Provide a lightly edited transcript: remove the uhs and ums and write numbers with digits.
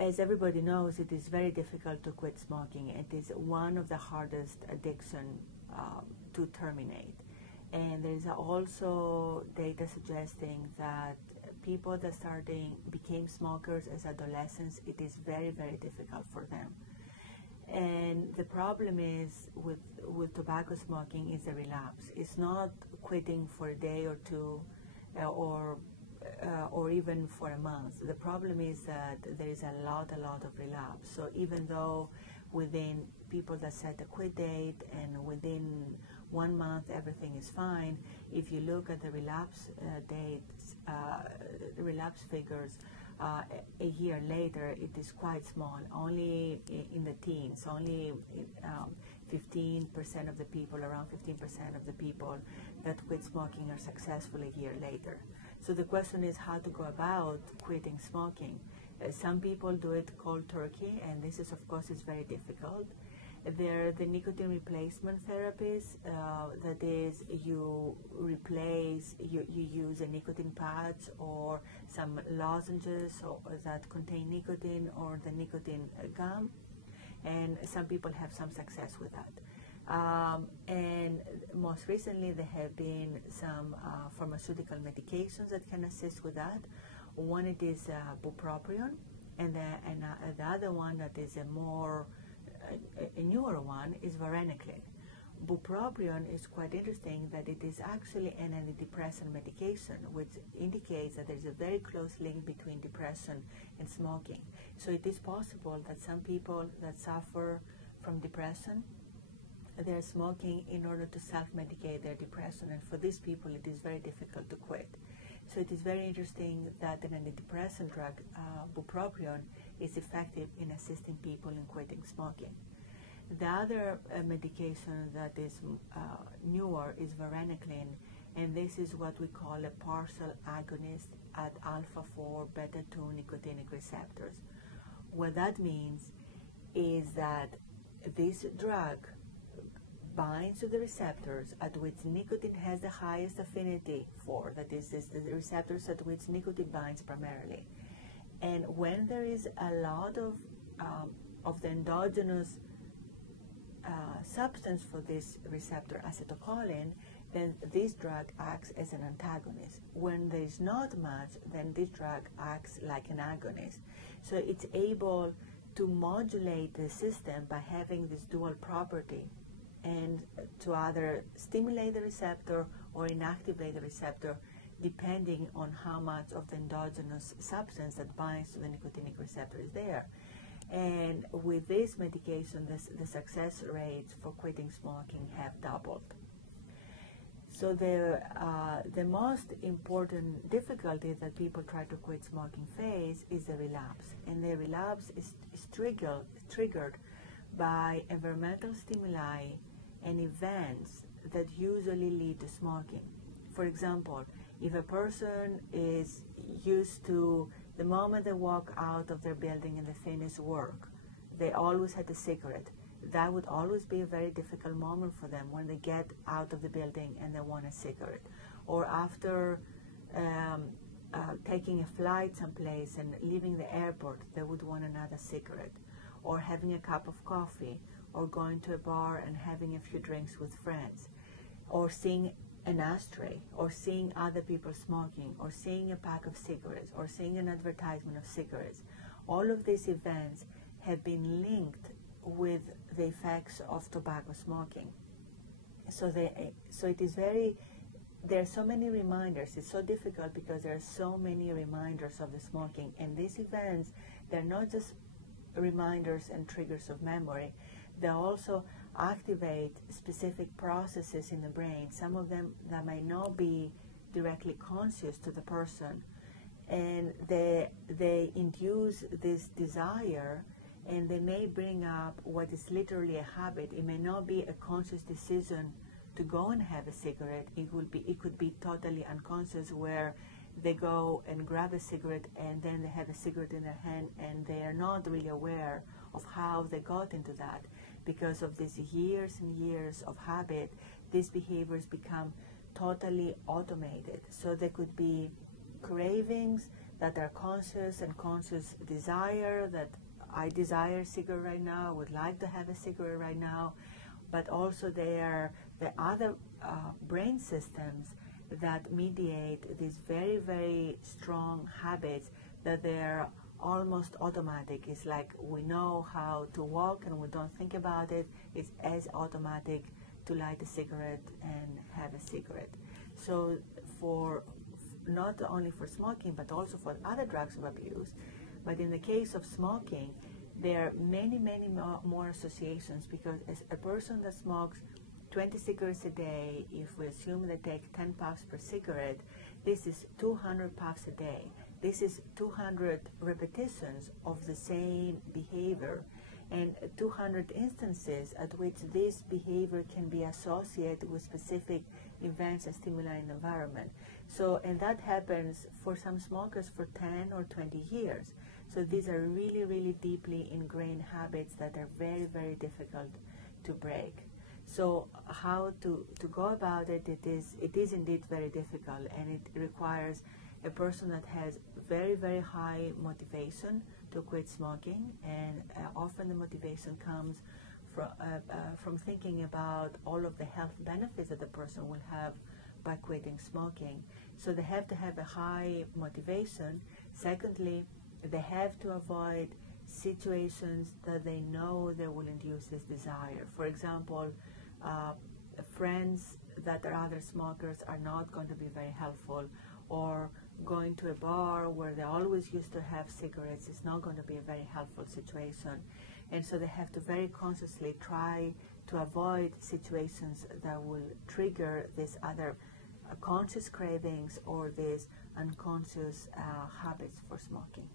as everybody knows, it is very difficult to quit smoking. It is one of the hardest addiction to terminate. And there's also data suggesting that people that became smokers as adolescents, it is very, very difficult for them. And the problem is with tobacco smoking is a relapse. It's not quitting for a day or two or even for a month. The problem is that there is a lot of relapse. So even though within people that set a quit date and within 1 month everything is fine, if you look at the relapse dates, relapse figures, a year later it is quite small, only in the teens, only 15% of the people, around 15% of the people that quit smoking are successful a year later. So the question is how to go about quitting smoking. Some people do it cold turkey, and this is, of course, is very difficult. There are the nicotine replacement therapies, that is, you use a nicotine patch or some lozenges that contain nicotine, or the nicotine gum, and some people have some success with that. And most recently there have been some pharmaceutical medications that can assist with that. One, it is bupropion, and the other one that is a newer one is varenicline. Bupropion is quite interesting that it is actually an antidepressant medication, which indicates that there is a very close link between depression and smoking. So it is possible that some people that suffer from depression, they're smoking in order to self-medicate their depression, and for these people it is very difficult to quit. So it is very interesting that an antidepressant drug, bupropion, is effective in assisting people in quitting smoking. The other medication that is newer is varenicline, and this is what we call a partial agonist at alpha-4 beta-2 nicotinic receptors. What that means is that this drug binds to the receptors at which nicotine has the highest affinity for, that is, the receptors at which nicotine binds primarily. And when there is a lot of the endogenous substance for this receptor, acetylcholine, then this drug acts as an antagonist. When there is not much, then this drug acts like an agonist. So it's able to modulate the system by having this dual property, and to either stimulate the receptor or inactivate the receptor, depending on how much of the endogenous substance that binds to the nicotinic receptor is there. And with this medication, the success rates for quitting smoking have doubled. So the most important difficulty that people try to quit smoking face is the relapse. And the relapse is triggered by environmental stimuli and events that usually lead to smoking. For example, if a person is used to, the moment they walk out of their building and they finish work, they always had a cigarette. That would always be a very difficult moment for them when they get out of the building and they want a cigarette. Or after taking a flight someplace and leaving the airport, they would want another cigarette. Or having a cup of coffee, or going to a bar and having a few drinks with friends, or seeing an ashtray, or seeing other people smoking, or seeing a pack of cigarettes, or seeing an advertisement of cigarettes. All of these events have been linked with the effects of tobacco smoking. So it is there are so many reminders. It's so difficult because there are so many reminders of the smoking, and these events, they're not just reminders and triggers of memory. They also activate specific processes in the brain, some of them that might not be directly conscious to the person, and they induce this desire, and they may bring up what is literally a habit. It may not be a conscious decision to go and have a cigarette. It could be totally unconscious, where they go and grab a cigarette and then they have a cigarette in their hand and they are not really aware of how they got into that. Because of these years and years of habit, these behaviors become totally automated. So there could be cravings that are conscious and conscious desire, that I desire a cigarette right now, I would like to have a cigarette right now, but also they are the other brain systems that mediate these very, very strong habits that they're almost automatic. It's like we know how to walk and we don't think about it. It's as automatic to light a cigarette and have a cigarette. So for not only for smoking, but also for other drugs of abuse, but in the case of smoking, there are many, many more associations, because as a person that smokes 20 cigarettes a day, if we assume they take 10 puffs per cigarette, this is 200 puffs a day. This is 200 repetitions of the same behavior, and 200 instances at which this behavior can be associated with specific events and stimuli in the environment. So, and that happens for some smokers for 10 or 20 years. So these are really, really deeply ingrained habits that are very, very difficult to break. So how to go about it, it is indeed very difficult, and it requires a person that has very, very high motivation to quit smoking, and often the motivation comes from thinking about all of the health benefits that the person will have by quitting smoking. So they have to have a high motivation. Secondly, they have to avoid situations that they know they will induce this desire. For example, friends that are other smokers are not going to be very helpful, or going to a bar where they always used to have cigarettes is not going to be a very helpful situation. And so they have to very consciously try to avoid situations that will trigger these other conscious cravings or these unconscious habits for smoking.